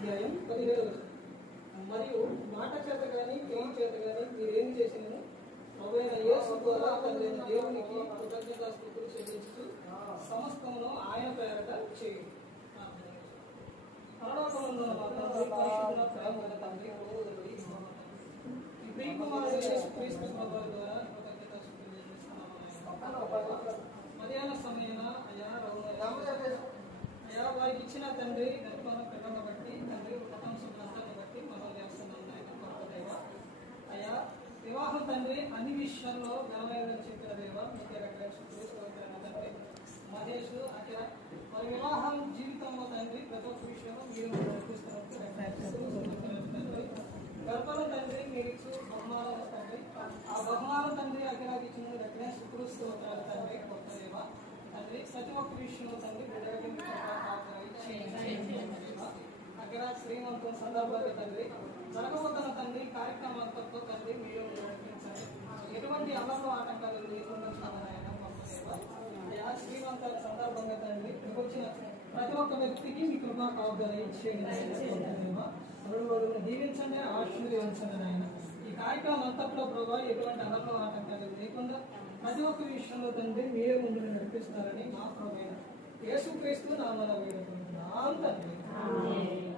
అధ్యాయం 17. మరియు మాట చేత కానీ క్రియ చేత కానీ మీరేం చేసినను ప్రభువైన యేసు ద్వారా తండ్రి దేవునికి కృతజ్ఞతాస్తుతులు చెల్లించుతూ సమస్తమును ఆయన పేరట చేయండి. పరలోకమందున్న మా తండ్రి, పరిశుద్ధుల ప్రేమగల తండ్రి, ఈ ప్రియకుమారుడు యేసుక్రీస్తు ప్రభువు ద్వారా కృతజ్ఞతాస్తుతులు చెల్లిస్తున్నాము. మధ్యాహ్న సమయన అయ్యా వారికి ఇచ్చిన తండ్రి గర్భాన పిల్లలను బట్టి తండ్రి కుటుంబాన్ని బట్టి మనం చేస్తున్నాం దేవ. అయ్యా వివాహం తండ్రి అన్ని విషయాల్లో ఘనమైనదని చెప్పిన దేవ మీకు తండ్రి మహేష్ అక్కడ మరి వివాహం జీవితంలో తండ్రి ప్రతి ఒక్క విషయంలో మీరు తండ్రి గర్భంలో తండ్రి మీరు ఇచ్చు బహుమానం తండ్రి ఆ బహుమానం తండ్రి అక్కడ ఇచ్చిన దగ్గర శుక్రస్తూ తండ్రి కొత్త దేవ తండ్రి ప్రతి ఒక్క విషయంలో తండ్రి అక్కడ శ్రీమంతం సందర్భంగా తండ్రి జరగబోతున్న తండ్రి కార్యక్రమాలతో తండ్రి మీరు నడిపించండి. ఎటువంటి అమలు ఆటంకాలు లేకుండా శ్రీమంతాల సందర్భంగా తండ్రి వచ్చిన ప్రతి ఒక్క వ్యక్తికి మీ కృపా కావద్దని దీవించండి, ఆశీర్వదించండి ఆయన. ఈ కార్యక్రమం అంతట్లో ప్రభావ ఎటువంటి అమలు ఆటంకాలు లేకుండా ప్రతి ఒక్క విషయంలో తండ్రి మీరే ముందు నడిపిస్తారని మా ప్రభు యేసుక్రీస్తు నామమున వేడుకుంటున్నాం తండ్రి.